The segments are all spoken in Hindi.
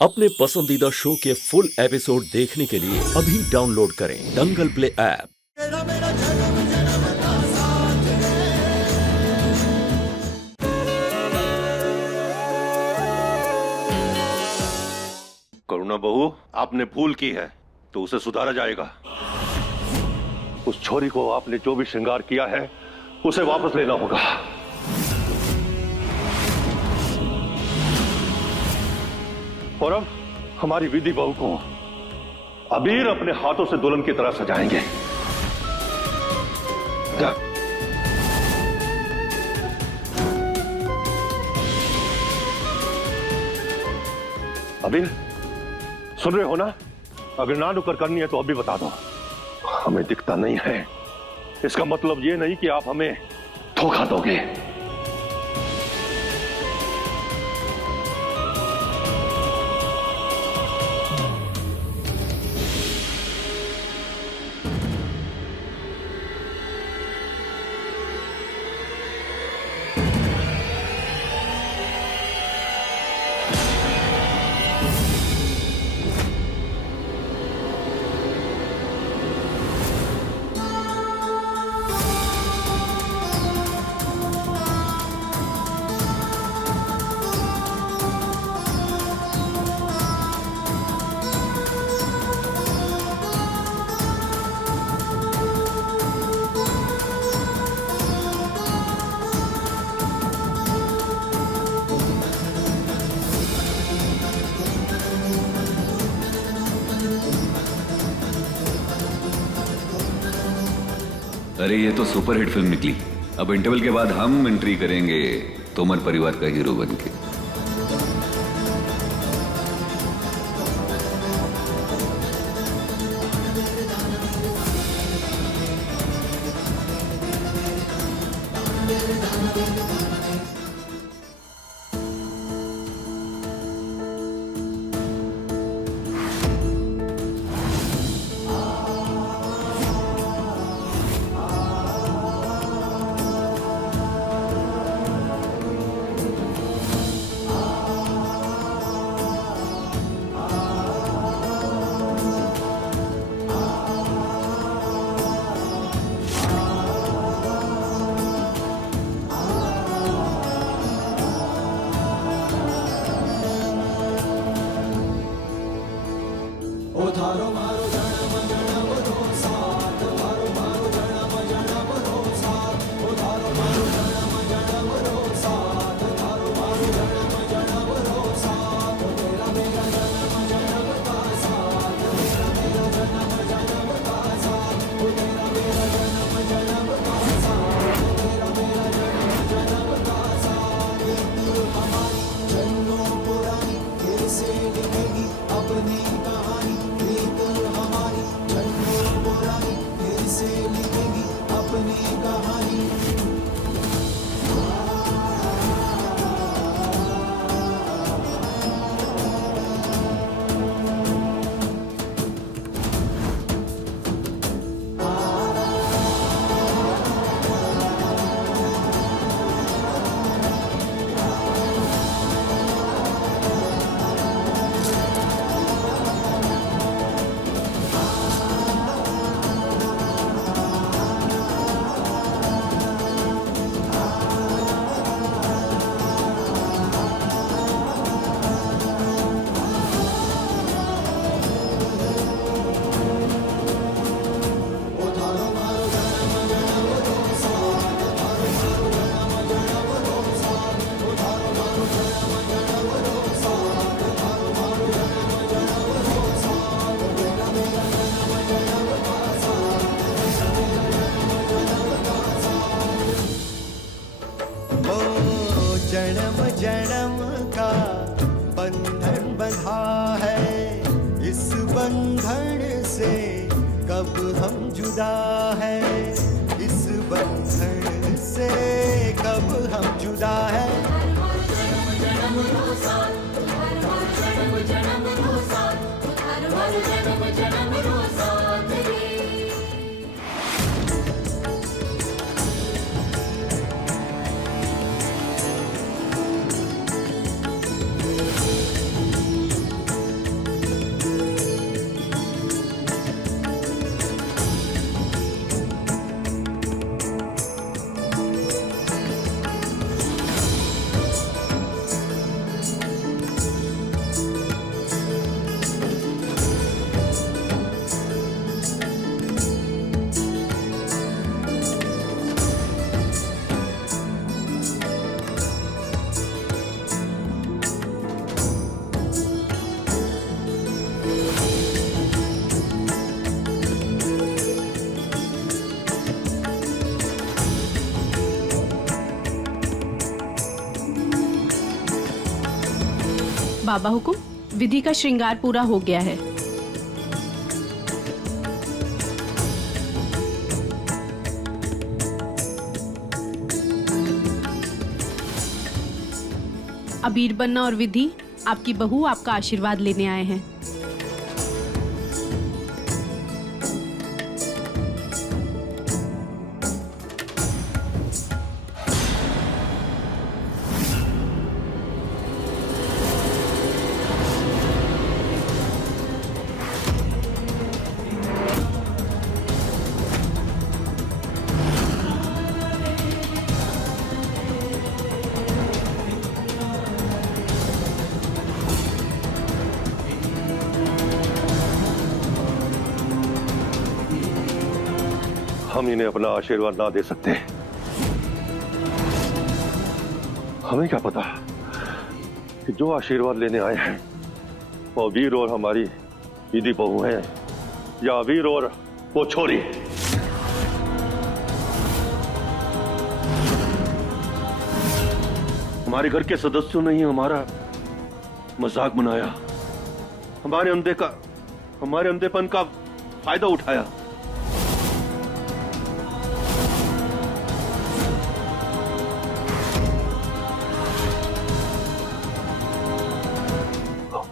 अपने पसंदीदा शो के फुल एपिसोड देखने के लिए अभी डाउनलोड करें दंगल प्ले ऐप। करुणा बहू, आपने भूल की है तो उसे सुधारा जाएगा। उस छोरी को आपने जो भी श्रृंगार किया है उसे वापस लेना होगा। और अब हमारी विधि बहू को अबीर अपने हाथों से दुल्हन की तरह सजाएंगे। अबीर, सुन रहे हो ना? अगर ना नुकर करनी है तो अभी बता दो। हमें दिखता नहीं है, इसका मतलब ये नहीं कि आप हमें धोखा दोगे। अरे ये तो सुपरहिट फिल्म निकली। अब इंटरवल के बाद हम एंट्री करेंगे तोमर परिवार का हीरो बनके। जन्म जन्म का बंधन बंधा है, इस बंधन से कब हम जुदा है, इस बंधन से कब हम जुदा है। बाबा हुकुम, विधि का श्रृंगार पूरा हो गया है। अबीर बन्ना और विधि, आपकी बहू आपका आशीर्वाद लेने आए हैं। हम इन्हें अपना आशीर्वाद ना दे सकते। हमें क्या पता कि जो आशीर्वाद लेने आए हैं वो वीर और हमारी विधि बहू है या वीर और वो छोरी। हमारे घर के सदस्यों ने ही हमारा मजाक बनाया, हमारे अंधेपन का फायदा उठाया।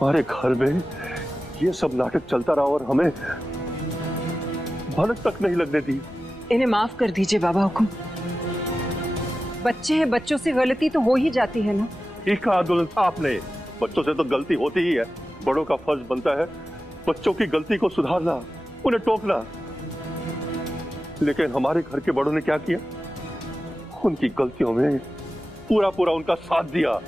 हमारे घर में ये सब नाटक चलता रहा और हमें भनक तक नहीं लगने दी। इन्हें माफ कर दीजिए बाबा हुकुम। बच्चे हैं, बच्चों से गलती तो हो ही जाती है ना। ठीक कहा दुल्हन आपने, बच्चों से तो गलती होती ही है। बड़ों का फर्ज बनता है बच्चों की गलती को सुधारना, उन्हें टोकना। लेकिन हमारे घर के बड़ों ने क्या किया? उनकी गलतियों में पूरा पूरा उनका साथ दिया।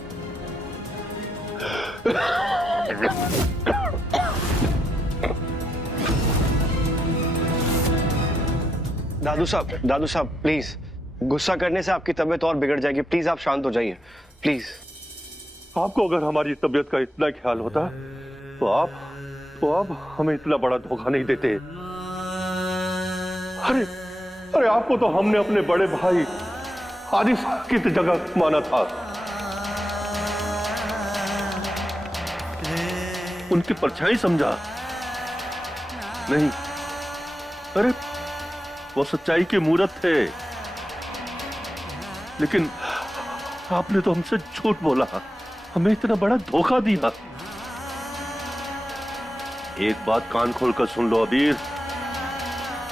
दादू साहब प्लीज, गुस्सा करने से आपकी तबीयत और बिगड़ जाएगी। प्लीज आप शांत हो जाइए, प्लीज। आपको अगर हमारी तबीयत का इतना ख्याल होता तो आप हमें इतना बड़ा धोखा नहीं देते। अरे आपको तो हमने अपने बड़े भाई आदिश की जगह माना था। उनकी परछाई समझा नहीं। अरे वो सच्चाई की मूरत थे, लेकिन आपने तो हमसे झूठ बोला, हमें इतना बड़ा धोखा दिया। एक बात कान खोलकर सुन लो अबीर,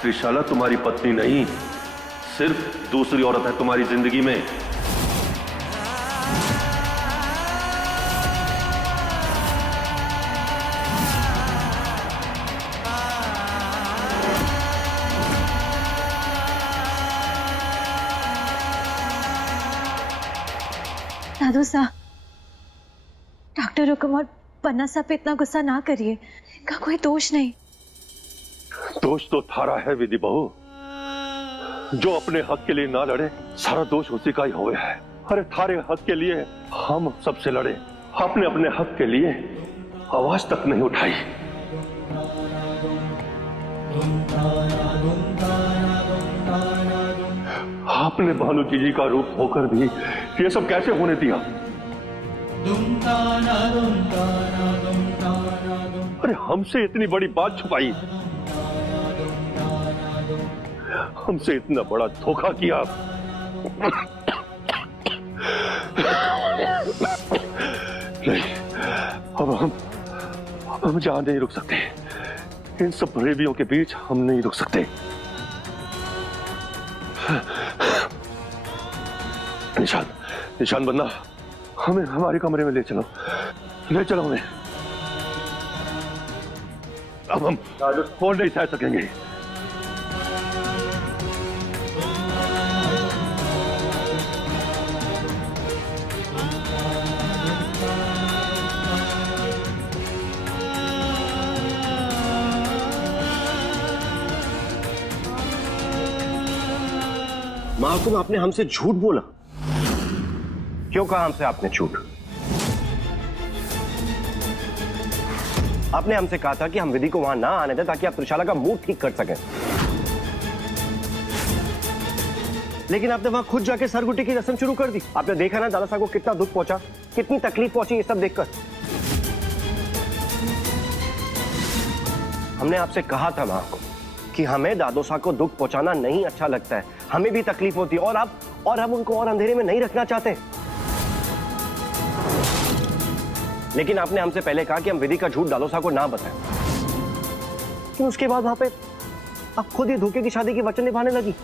त्रिशाला तुम्हारी पत्नी नहीं, सिर्फ दूसरी औरत है तुम्हारी जिंदगी में। दादू साहब, डॉक्टर हुकुम और पन्ना साहब पे इतना गुस्सा ना करिए, इनका कोई दोष नहीं। दोष तो थारा है विधि बहू, जो अपने हक के लिए ना लड़े सारा दोष उसी का ही हो गया है। अरे थारे हक के लिए हम सबसे लड़े, आपने अपने हक के लिए आवाज तक नहीं उठाई। आपने भानु जी का रूप होकर भी ये सब कैसे होने दिया? अरे हमसे इतनी बड़ी बात छुपाई, हमसे इतना बड़ा धोखा किया। नहीं, अब हम जहां नहीं रुक सकते। इन सब रेबियों के बीच हम नहीं रुक सकते। निशान बन्ना, हमें हमारे कमरे में ले चलो हमें। अब हम और नहीं सह सकेंगे। महाकुम, आपने हमसे झूठ बोला। क्यों कहा हमसे आपने झूठ? आपने हमसे कहा था कि हम विधि को वहां ना आने दें ताकि आप त्रिशाला का मूड ठीक कर सकें। लेकिन आपने वहां खुद जाके सरगुटी की रस्म शुरू कर दी। आपने देखा ना दादा साहब को कितना दुख पहुंचा, कितनी तकलीफ पहुंची ये सब देखकर। हमने आपसे कहा था माँ को कि हमें दादोसा को दुख पहुंचाना नहीं अच्छा लगता है, हमें भी तकलीफ होती है, और हम उनको और अंधेरे में नहीं रखना चाहते। लेकिन आपने हमसे पहले कहा कि हम विधि का झूठ दादोसा को ना बताएं। लेकिन उसके बाद वहां पे आप खुद ही धोखे की शादी की वचन निभाने लगी।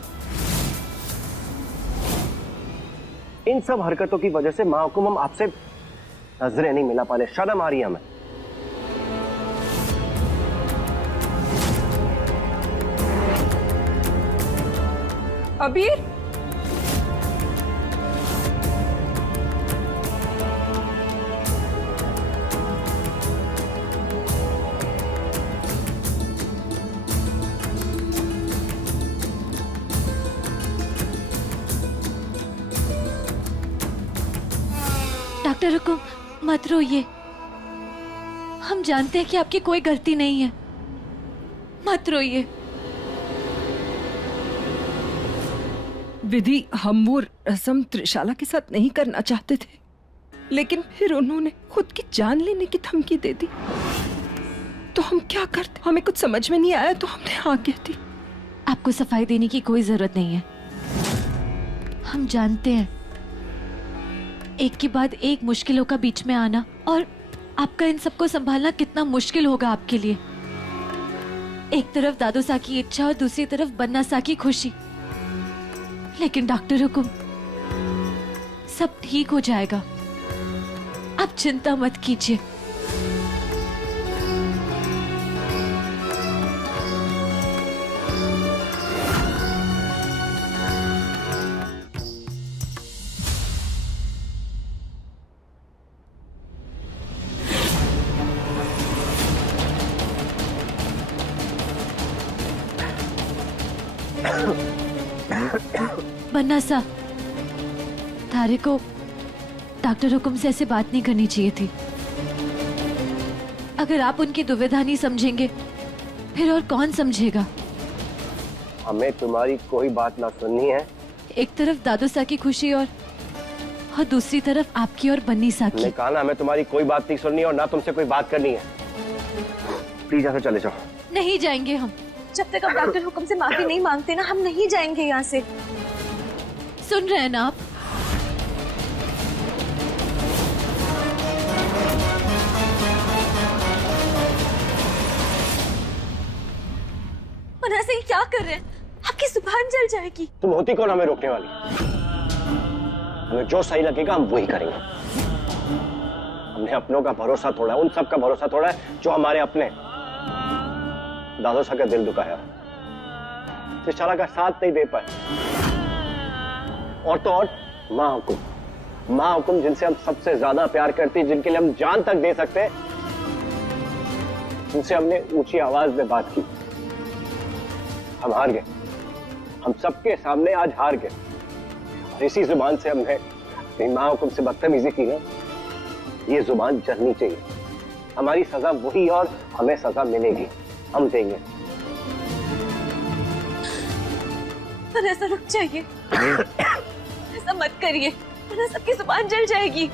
इन सब हरकतों की वजह से माँ हुकुम हम आपसे नजरें नहीं मिला पाले, शर्म आ रही है हमें। अबीर, डॉक्टर हुकुम, मत रोइए। हम जानते हैं कि आपकी कोई गलती नहीं है, मत रोइए। विधि, हम वो रस्म त्रिशाला के साथ नहीं करना चाहते थे, लेकिन फिर उन्होंने खुद की जान लेने की धमकी दे दी। तो हम क्या करते? हमें कुछ समझ में नहीं आया तो हमने हाँ कह दी। आपको सफाई देने की कोई जरूरत नहीं है। हम जानते हैं एक के बाद एक मुश्किलों का बीच में आना, और आपका इन सबको संभालना कितना मुश्किल होगा आपके लिए। एक तरफ दादोसा की इच्छा और दूसरी तरफ बन्नासा की खुशी। लेकिन डॉक्टर हुकुम, सब ठीक हो जाएगा, आप चिंता मत कीजिए। बन्नासा, थारे को डॉक्टर हुकुम से ऐसे बात नहीं करनी चाहिए थी। अगर आप उनकी दुविधा नहीं समझेंगे, फिर और कौन समझेगा? हमें तुम्हारी कोई बात ना सुननी है। एक तरफ दादोसा की खुशी और दूसरी तरफ आपकी और बन्नीसा की। मैंने कहा ना, हमें तुम्हारी कोई बात नहीं सुननी और ना तुमसे कोई बात करनी है। प्लीज यहाँ से चले जाओ। नहीं जाएंगे हम। जब तक आप डॉक्टर हुकुम से माफी नहीं मांगते ना, हम नहीं जाएंगे यहाँ से। सुन रहे हैं ना आप? बन्नासा, ये क्या कर रहे हैं? आपकी जुबान जल जाएगी। तुम होती कौन हमें रोकने वाली? हमें जो सही लगेगा हम वही करेंगे। हमने अपनों का भरोसा तोड़ा, उन सब का भरोसा तोड़ा है जो हमारे अपने। दादोसा का दिल दुखाया, त्रिशाला का साथ नहीं दे पाए, और तो और माँ हुकुम जिनसे हम सबसे ज्यादा प्यार करती, जिनके लिए हम जान तक दे सकते, जिनसे हमने ऊंची आवाज में बात की। हम हार गए, हम सबके सामने आज हार गए। और इसी जुबान से हमने अपनी माँ हुकुम से बदतमीजी की ना, ये जुबान जलनी चाहिए। हमारी सजा वही, और हमें सजा मिलेगी, हम देंगे। पर ऐसा रुक जाइए, ऐसा मत करिए, वरना सबकी जुबान जल जाएगी।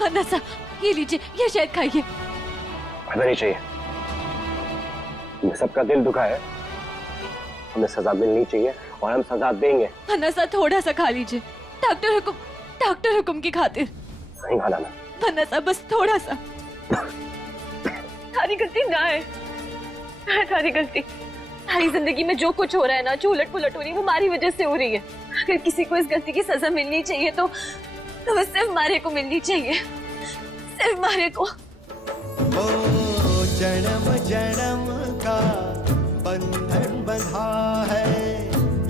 बन्नासा, ये लीजिए, ये शहद खाइए। हमें नहीं चाहिए। हमें सबका दिल दुखा है, हमें सजा मिलनी चाहिए और हम सजा देंगे। बन्नासा, थोड़ा सा खा लीजिए, डॉक्टर हुकुम की खातिर। नहीं खाना ना। बन्नासा, बस थोड़ा सा। थारी गलती ना है, थारी गलती। थारी जिंदगी में जो कुछ हो रहा है ना, जो उलट पुलट हो रही है, वो हमारी वजह से हो रही है। अगर किसी को इस गलती की सजा मिलनी चाहिए तो वो सिर्फ मारे को मिलनी चाहिए, सिर्फ मारे को। ओ जन्म जन्म का बंधन बंधा है,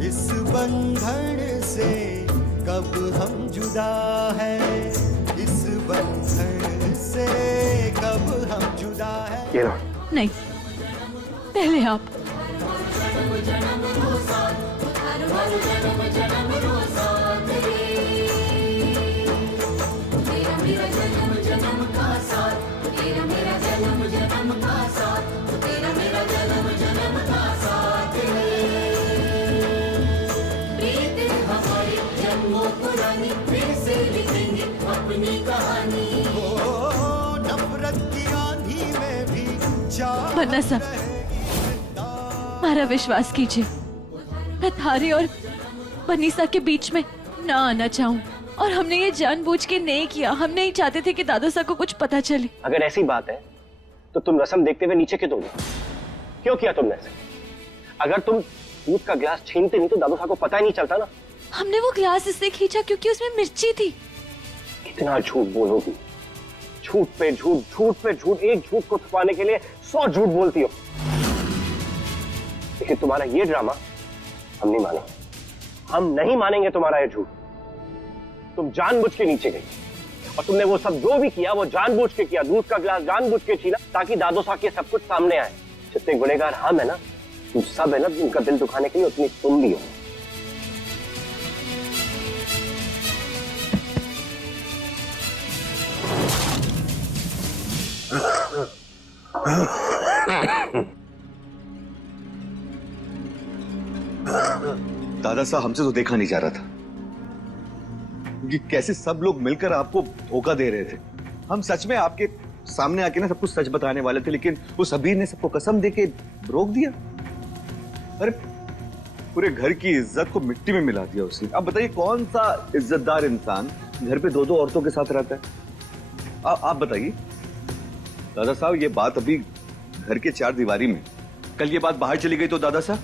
इस बंधन से कब हम जुदा है, इस बंधन से कब हम जुदा है। ये लो। नहीं, पहले आप। पन्ना साहब, हमारा विश्वास कीजिए, मैं थारे और बनीसा के बीच में ना आना चाहूँ, और हमने ये जानबूझ के नहीं किया। हम नहीं चाहते थे कि दादू साहब को कुछ पता चले। अगर ऐसी बात है तो तुम रस्म देखते हुए नीचे क्यों दोगे? क्यों किया तुमने ऐसे? अगर तुम दूध का गिलास छीनते नहीं तो दादू साहब को पता ही नहीं चलता ना। हमने वो गिलास इसलिए खींचा क्योंकि उसमें मिर्ची थी। कितना झूठ बोलोगी, झूठ पे झूठ, झूठ पे झूठ, एक झूठ को छुपाने के लिए 100 झूठ बोलती हो। लेकिन तुम्हारा ये ड्रामा हम नहीं मानेंगे, हम नहीं मानेंगे तुम्हारा ये झूठ। तुम जानबूझ के नीचे गई और तुमने वो सब जो भी किया वो जानबूझ के किया। दूध का गिलास जानबूझ के छीना ताकि दादू साहब के सब कुछ सामने आए। जितने गुनहगार हम है ना, तुम सब है ना, उनका दिल दुखाने के लिए उतनी तुम भी हो। दादा साहब, हमसे तो देखा नहीं जा रहा था कि कैसे सब लोग मिलकर आपको धोखा दे रहे थे। हम सच में आपके सामने आके ना सब कुछ सच बताने वाले थे, लेकिन उस अबीर ने सबको कसम देके रोक दिया। अरे पूरे घर की इज्जत को मिट्टी में मिला दिया उसने। अब बताइए कौन सा इज्जतदार इंसान घर पे 2-2 औरतों के साथ रहता है? आप बताइए दादा साहब, ये बात अभी घर के 4 दीवारी में, कल ये बात बाहर चली गई तो दादा साहब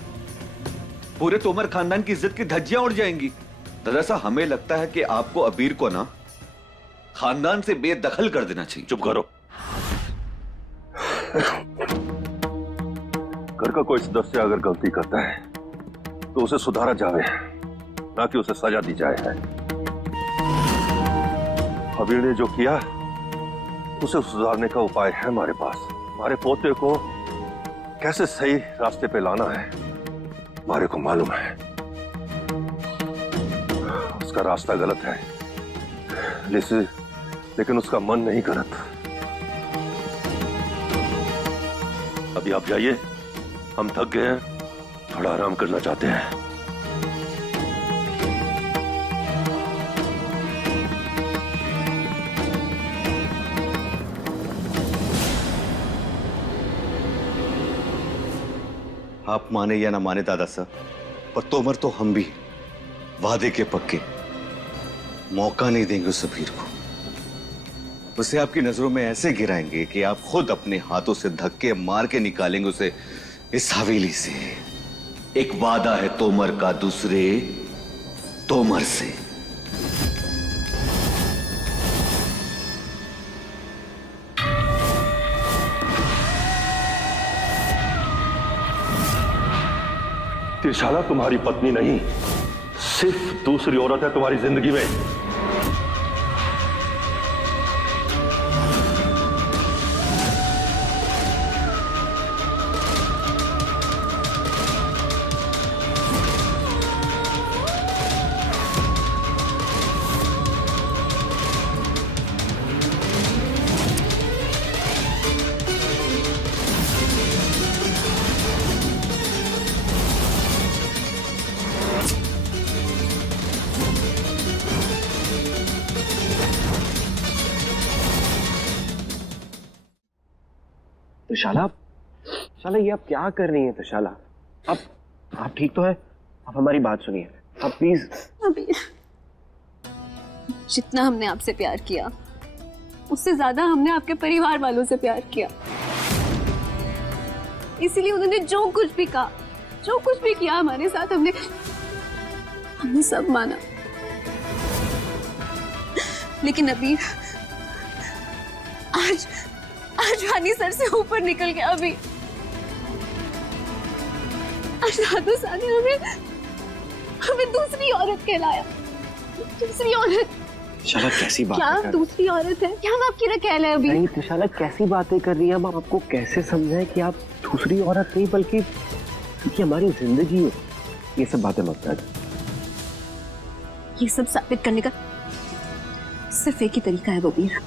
पूरे तोमर खानदान की इज्जत की धज्जियां उड़ जाएंगी। दादा साहब, हमें लगता है कि आपको अबीर को ना खानदान से बेदखल कर देना चाहिए। चुप करो। घर का कोई सदस्य अगर गलती करता है तो उसे सुधारा जावे, ना कि उसे सजा दी जाए है। अबीर ने जो किया उसे सुधारने का उपाय है हमारे पास। हमारे पोते को कैसे सही रास्ते पे लाना है हमारे को मालूम है। उसका रास्ता गलत है, लेकिन उसका मन नहीं गलत। अभी आप जाइए, हम थक गए हैं, थोड़ा आराम करना चाहते हैं। आप माने या ना माने दादा साहब, पर तोमर तो हम भी वादे के पक्के। मौका नहीं देंगे उस अबीर को। उसे आपकी नजरों में ऐसे गिराएंगे कि आप खुद अपने हाथों से धक्के मार के निकालेंगे उसे इस हवेली से। एक वादा है तोमर का दूसरे तोमर से। त्रिशाला तुम्हारी पत्नी नहीं, सिर्फ दूसरी औरत है तुम्हारी जिंदगी में। त्रिशाला, ये आप क्या कर रही हैं? त्रिशाला, आप ठीक तो है? आप हमारी बात सुनिए, आप प्लीज। अबीर, जितना हमने आपसे प्यार किया उससे ज्यादा हमने आपके परिवार वालों से प्यार किया। इसीलिए उन्होंने जो कुछ भी कहा, जो कुछ भी किया हमारे साथ, हमने सब माना। लेकिन अबीर, आज रानी सर से ऊपर निकल गया। अभी आज दादू साहब ने हमें दूसरी औरत कहलाया। दूसरी औरत? त्रिशाला, कैसी बात क्या कर? दूसरी औरत है? क्या हम आपकी रखेल है अभी? नहीं त्रिशाला, कैसी बातें कर रही हैं? हम आपको कैसे समझाएं कि आप दूसरी औरत नहीं बल्कि हमारी जिंदगी है। ये सब बातें मत कर। ये सब साबित करने का सिर्फ एक ही तरीका है बबीर।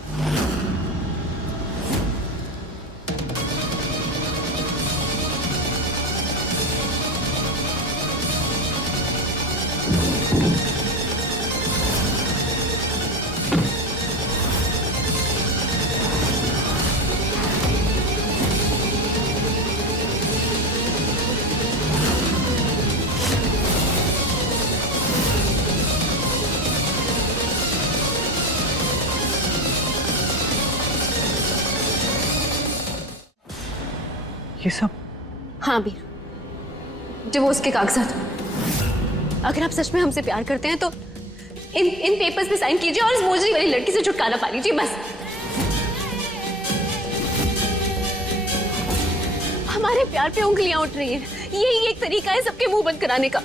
ये सब? हाँ बीर, डिवोर्स के कागजात। अगर आप सच में हमसे प्यार करते हैं तो इन पेपर्स पे साइन कीजिए और इस मोजरी वाली लड़की से छुटकारा पा लीजिए बस। हमारे प्यार पे उंगलियां उठ रही हैं, यही एक तरीका है सबके मुंह बंद कराने का।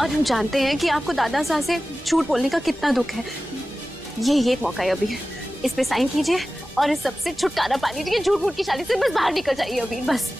और हम जानते हैं कि आपको दादा साहब से झूठ बोलने का कितना दुख है। ये एक मौका है अभी, इस पे साइन कीजिए और इस सबसे छुटकारा पा लीजिए। झूठ मूठ की शादी से बस बाहर निकल जाइए अभी बस।